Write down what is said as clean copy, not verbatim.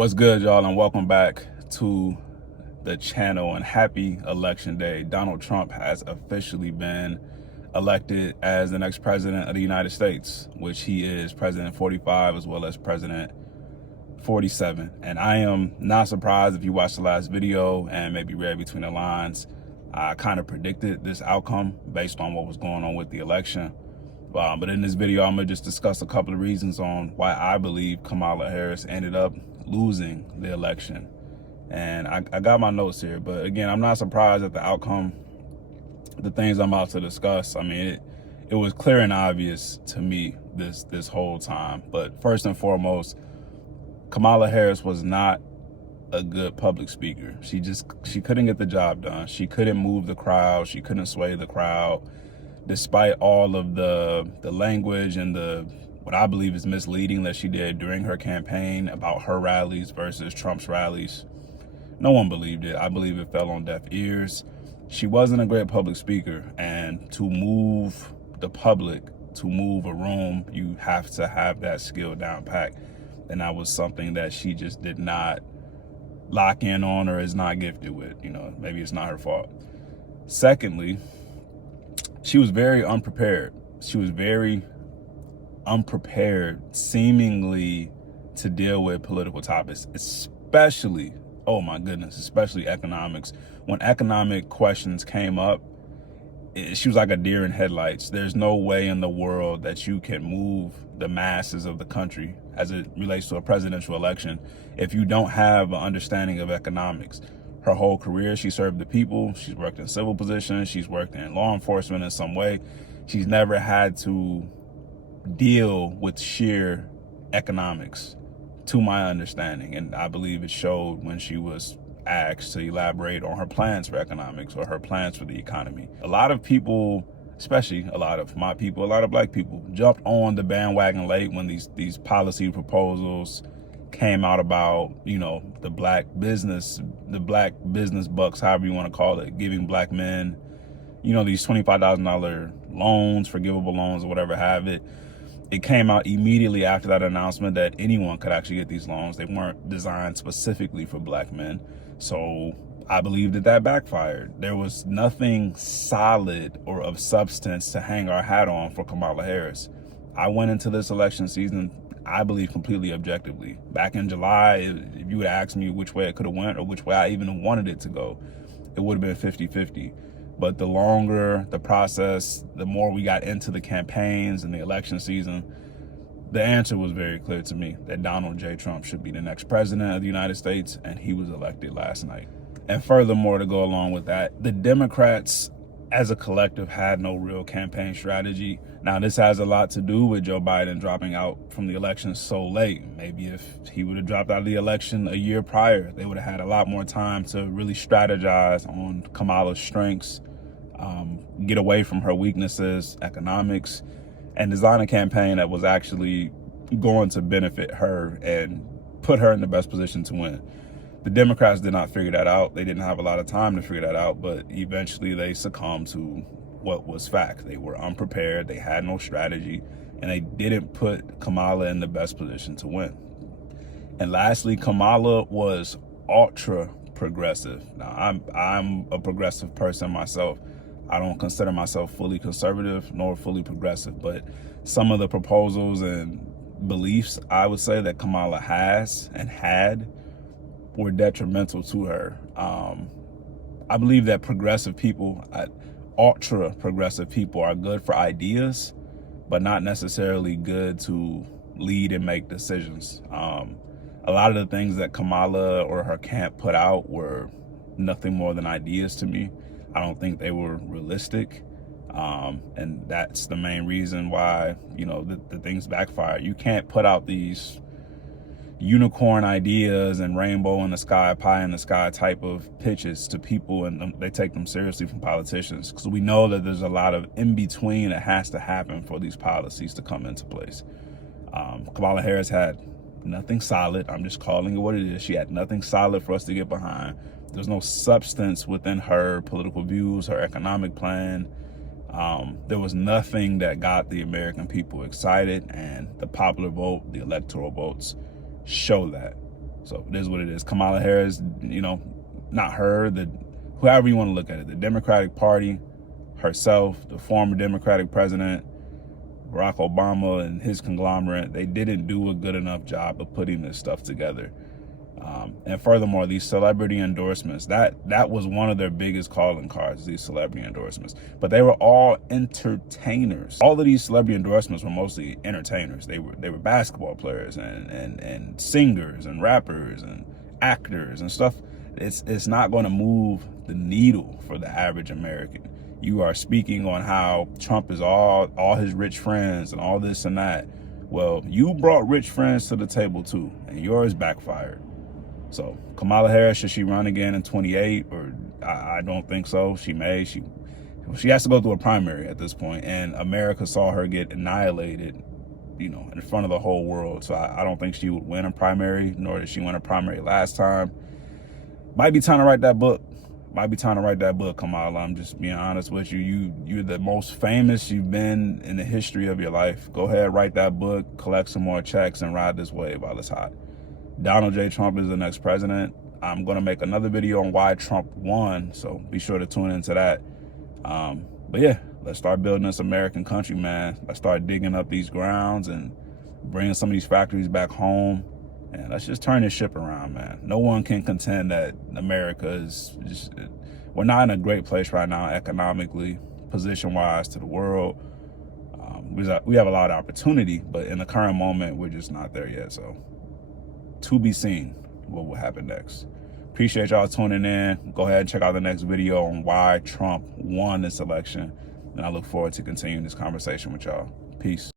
What's good, y'all, and welcome back to the channel, and happy election day. Donald Trump has officially been elected as the next president of the United States, which he is president 45 as well as president 47. And I am not surprised if you watched the last video and maybe read between the lines. I kind of predicted this outcome based on what was going on with the election. But in this video, I'm gonna just discuss a couple of reasons on why I believe Kamala Harris ended up losing the election. And I got my notes here, but again, I'm not surprised at the outcome, the things I'm about to discuss. I mean, it was clear and obvious to me this whole time. But first and foremost, Kamala Harris was not a good public speaker. She couldn't get the job done. She couldn't move the crowd. She couldn't sway the crowd, despite all of the language and what I believe is misleading that she did during her campaign about her rallies versus Trump's rallies. No one believed it. I believe it fell on deaf ears. She wasn't a great public speaker, and to move the public, to move a room, you have to have that skill down pat. And that was something that she just did not lock in on or is not gifted with. You know, maybe it's not her fault. Secondly, she was very unprepared. She was very unprepared, seemingly, to deal with political topics, especially, oh my goodness, especially economics. When economic questions came up, she was like a deer in headlights. There's no way in the world that you can move the masses of the country as it relates to a presidential election if you don't have an understanding of economics. Her whole career, she served the people. She's worked in civil positions. She's worked in law enforcement in some way. She's never had to deal with sheer economics, to my understanding. And I believe it showed when she was asked to elaborate on her plans for economics or her plans for the economy. A lot of people, especially a lot of my people, a lot of black people, jumped on the bandwagon late when these policy proposals came out about, you know, the black business bucks, however you want to call it, giving black men, you know, these $25,000 loans, forgivable loans or whatever have it. It came out immediately after that announcement that anyone could actually get these loans. They weren't designed specifically for black men. So I believe that backfired. There was nothing solid or of substance to hang our hat on for Kamala Harris. I went into this election season, I believe, completely objectively. Back in July, if you would ask me which way it could have went or which way I even wanted it to go, it would have been 50-50. But the longer the process, the more we got into the campaigns and the election season, the answer was very clear to me that Donald J. Trump should be the next president of the United States, and he was elected last night. And furthermore, to go along with that, the Democrats as a collective had no real campaign strategy. Now, this has a lot to do with Joe Biden dropping out from the election so late. Maybe if he would have dropped out of the election a year prior, they would have had a lot more time to really strategize on Kamala's strengths, get away from her weaknesses, economics, and design a campaign that was actually going to benefit her and put her in the best position to win. The Democrats did not figure that out. They didn't have a lot of time to figure that out, but eventually they succumbed to what was fact. They were unprepared, they had no strategy, and they didn't put Kamala in the best position to win. And lastly, Kamala was ultra progressive. Now, I'm a progressive person myself. I don't consider myself fully conservative nor fully progressive, but some of the proposals and beliefs I would say that Kamala has and had were detrimental to her. I believe that progressive people, ultra progressive people, are good for ideas, but not necessarily good to lead and make decisions. A lot of the things that Kamala or her camp put out were nothing more than ideas to me. I don't think they were realistic. And that's the main reason why, you know, the things backfire. You can't put out these unicorn ideas and rainbow in the sky, pie in the sky type of pitches to people, and they take them seriously from politicians, because we know that there's a lot of in between that has to happen for these policies to come into place. Kamala Harris had nothing solid. I'm just calling it what it is. She had nothing solid for us to get behind. There's no substance within her political views, her economic plan. There was nothing that got the American people excited, and the popular vote, the electoral votes, show that. So it is what it is. Kamala Harris, you know, not her, whoever you want to look at it, the Democratic Party, herself, the former Democratic president, Barack Obama and his conglomerate, they didn't do a good enough job of putting this stuff together. And furthermore, these celebrity endorsements, that was one of their biggest calling cards, these celebrity endorsements. But they were all entertainers. All of these celebrity endorsements were mostly entertainers. They were basketball players and singers and rappers and actors and stuff. It's not going to move the needle for the average American. You are speaking on how Trump is all his rich friends and all this and that. Well, you brought rich friends to the table too, and yours backfired. So Kamala Harris, should she run again in 28? Or I don't think so. She may. She has to go through a primary at this point, and America saw her get annihilated, you know, in front of the whole world. So I don't think she would win a primary, nor did she win a primary last time. Might be time to write that book. Might be time to write that book, Kamala. I'm just being honest with you. You're the most famous you've been in the history of your life. Go ahead, write that book, collect some more checks, and ride this wave while it's hot. Donald J. Trump is the next president. I'm going to make another video on why Trump won, so be sure to tune into that. But yeah, let's start building this American country, man. Let's start digging up these grounds and bringing some of these factories back home. And let's just turn this ship around, man. No one can contend that America is just, we're not in a great place right now economically, position-wise to the world. We have a lot of opportunity, but in the current moment, we're just not there yet. So to be seen what will happen next. Appreciate y'all tuning in. Go ahead and check out the next video on why Trump won this election. And I look forward to continuing this conversation with y'all. Peace.